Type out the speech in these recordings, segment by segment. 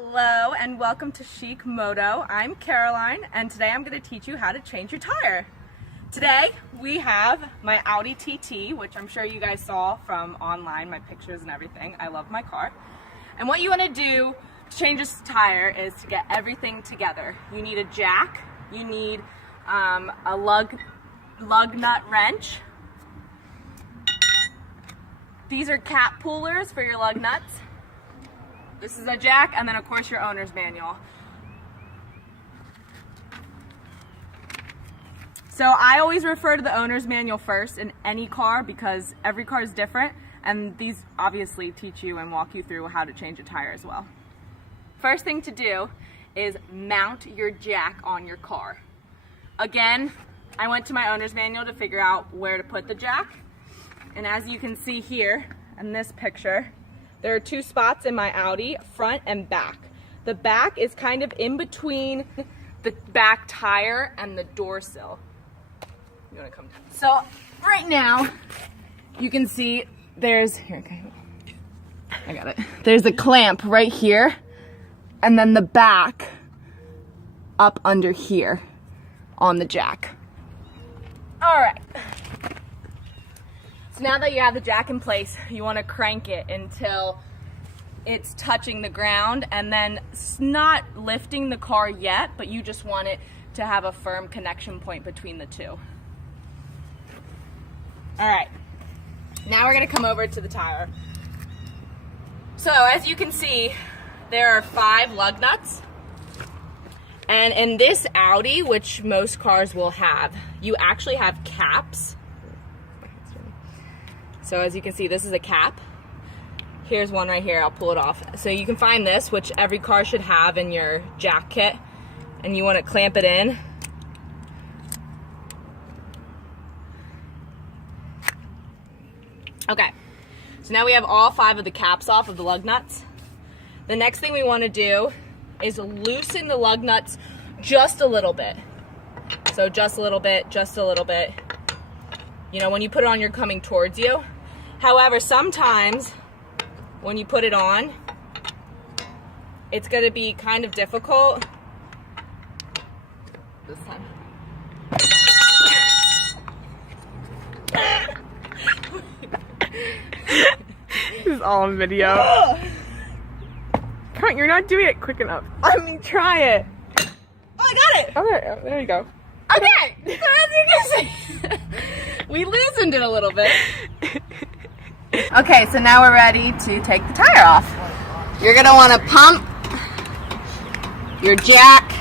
Hello and welcome to ChicMoto. I'm Caroline and today I'm going to teach you how to change your tire. Today we have my Audi TT, which I'm sure you guys saw from online, my pictures and everything. I love my car. And what you want to do to change this tire is to get everything together. You need a jack, you need a lug nut wrench. These are cap pullers for your lug nuts. This is a jack, and then of course your owner's manual. So I always refer to the owner's manual first in any car because every car is different, and these obviously teach you and walk you through how to change a tire as well. First thing to do is mount your jack on your car. Again, I went to my owner's manual to figure out where to put the jack, and as you can see here in this picture, there are two spots in my Audi, front and back. The back is kind of in between the back tire and the door sill. You wanna come down? So right now, you can see there's, I got it. There's a clamp right here, and then the back up under here on the jack. All right. So now that you have the jack in place, you want to crank it until it's touching the ground, and then it's not lifting the car yet, but you just want it to have a firm connection point between the two. All right, now we're going to come over to the tire. So as you can see, there are 5 lug nuts. And in this Audi, which most cars will have, you actually have caps. So as you can see, this is a cap. Here's one right here, I'll pull it off. So you can find this, which every car should have in your jack kit, and you want to clamp it in. Okay, so now we have all 5 of the caps off of the lug nuts. The next thing we want to do is loosen the lug nuts just a little bit. So just a little bit, just a little bit. You know, when you put it on, you're coming towards you. However, sometimes when you put it on, it's going to be kind of difficult. This time. This is all on video. You're not doing it quick enough. I mean, try it. Oh, I got it. Okay, there you go. Okay, so as you can see, we loosened it a little bit. Okay, so now we're ready to take the tire off. You're gonna wanna pump your jack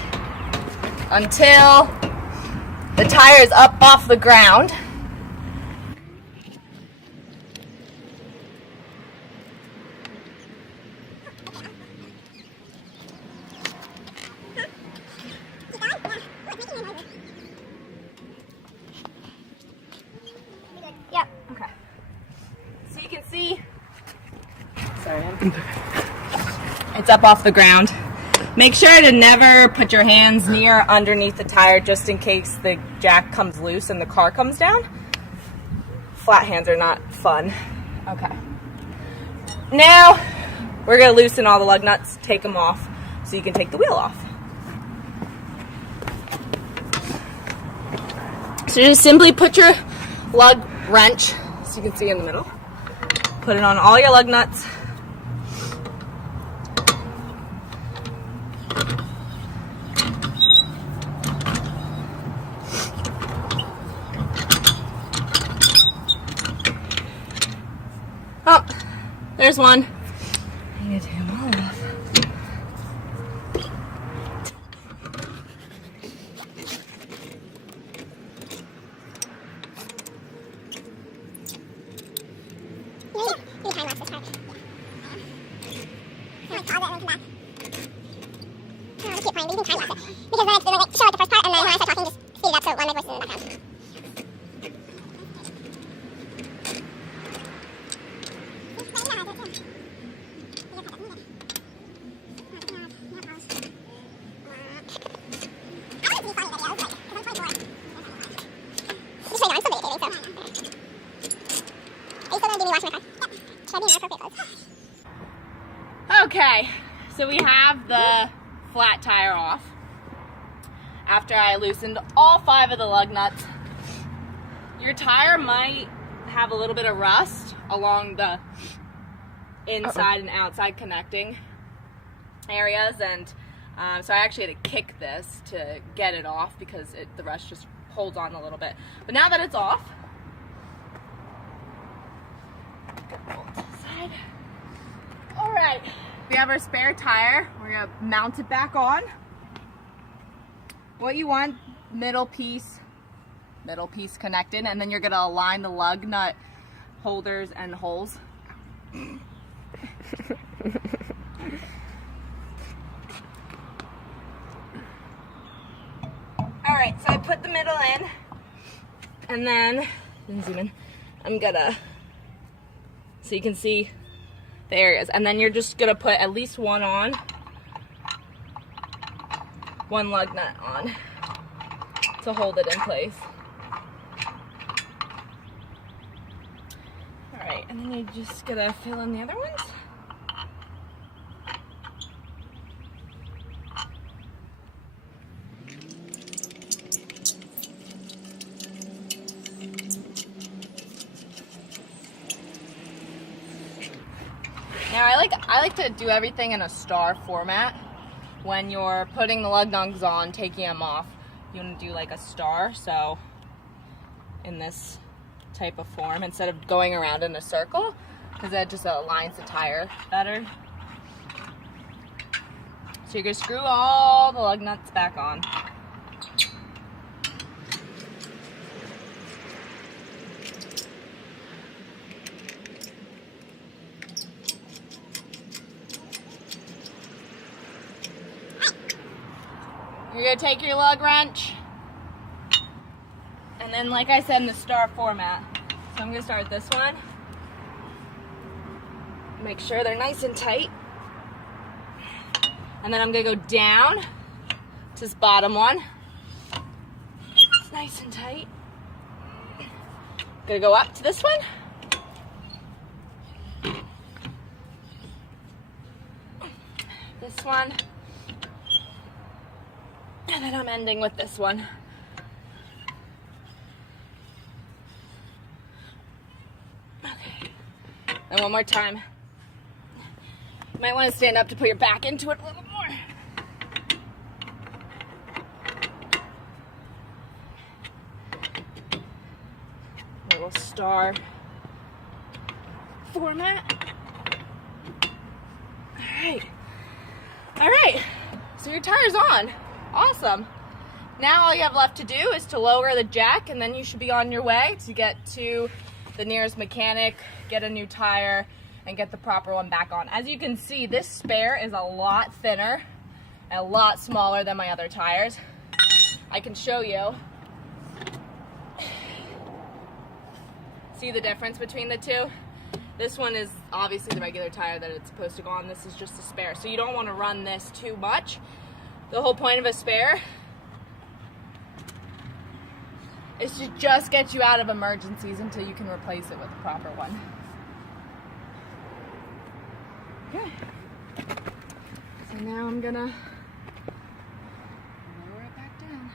until the tire is up off the ground. Yep. Okay. So you can see, sorry, it's up off the ground. Make sure to never put your hands near underneath the tire just in case the jack comes loose and the car comes down. Flat hands are not fun. Okay. Now we're gonna loosen all the lug nuts, take them off so you can take the wheel off. So just simply put your lug wrench, so you can see in the middle. Put it on all your lug nuts. Oh, there's one. I need to take them all off. Okay, So we have the flat tire off after I loosened all 5 of the lug nuts. Your tire might have a little bit of rust along the inside and outside connecting areas, and so I actually had to kick this to get it off because the rust just holds on a little bit. But now that it's off, all right, we have our spare tire. We're gonna mount it back on. What you want, middle piece connected, and then you're gonna align the lug nut holders and holes. Alright, so I put the middle in, and then, zoom in, I'm gonna, so you can see the areas, and then you're just gonna put at least one on, one lug nut on to hold it in place. Alright, and then you're just gonna fill in the other ones. Now I like to do everything in a star format. When you're putting the lug nuts on, taking them off, you want to do like a star, so in this type of form instead of going around in a circle, because that just aligns the tire better. So you're going to screw all the lug nuts back on. You're going to take your lug wrench, and then like I said, in the star format. So I'm going to start with this one. Make sure they're nice and tight. And then I'm going to go down to this bottom one. It's nice and tight. Going to go up to this one. This one. And then I'm ending with this one. Okay. And one more time. You might want to stand up to put your back into it a little more. Little star format. All right. So your tire's on. Awesome. Now all you have left to do is to lower the jack, and then you should be on your way to get to the nearest mechanic, get a new tire, and get the proper one back on. As you can see, this spare is a lot thinner and a lot smaller than my other tires. I can show you. See the difference between the two? This one is obviously the regular tire that it's supposed to go on. This is just a spare. So you don't want to run this too much. The whole point of a spare is to just get you out of emergencies until you can replace it with the proper one. Okay. So now I'm gonna lower it back down.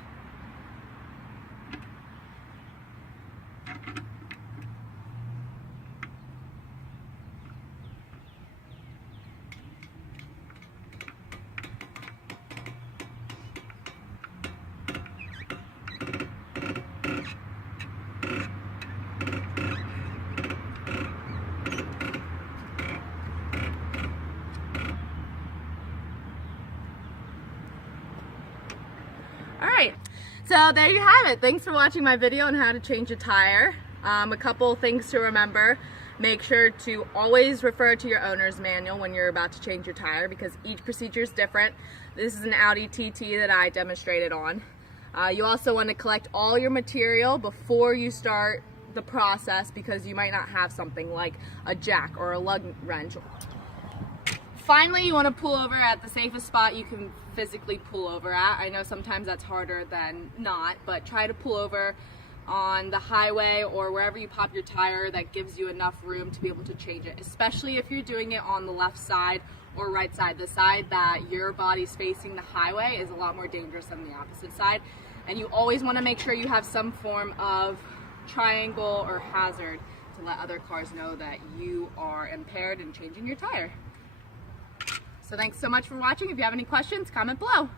Alright, so there you have it. Thanks for watching my video on how to change a tire. A couple things to remember. Make sure to always refer to your owner's manual when you're about to change your tire, because each procedure is different. This is an Audi TT that I demonstrated on. You also want to collect all your material before you start the process, because you might not have something like a jack or a lug wrench. Finally, you want to pull over at the safest spot you can physically pull over at. I know sometimes that's harder than not, but try to pull over on the highway or wherever you pop your tire that gives you enough room to be able to change it, especially if you're doing it on the left side or right side. The side that your body's facing the highway is a lot more dangerous than the opposite side. And you always want to make sure you have some form of triangle or hazard to let other cars know that you are impaired and changing your tire. So thanks so much for watching. If you have any questions, comment below.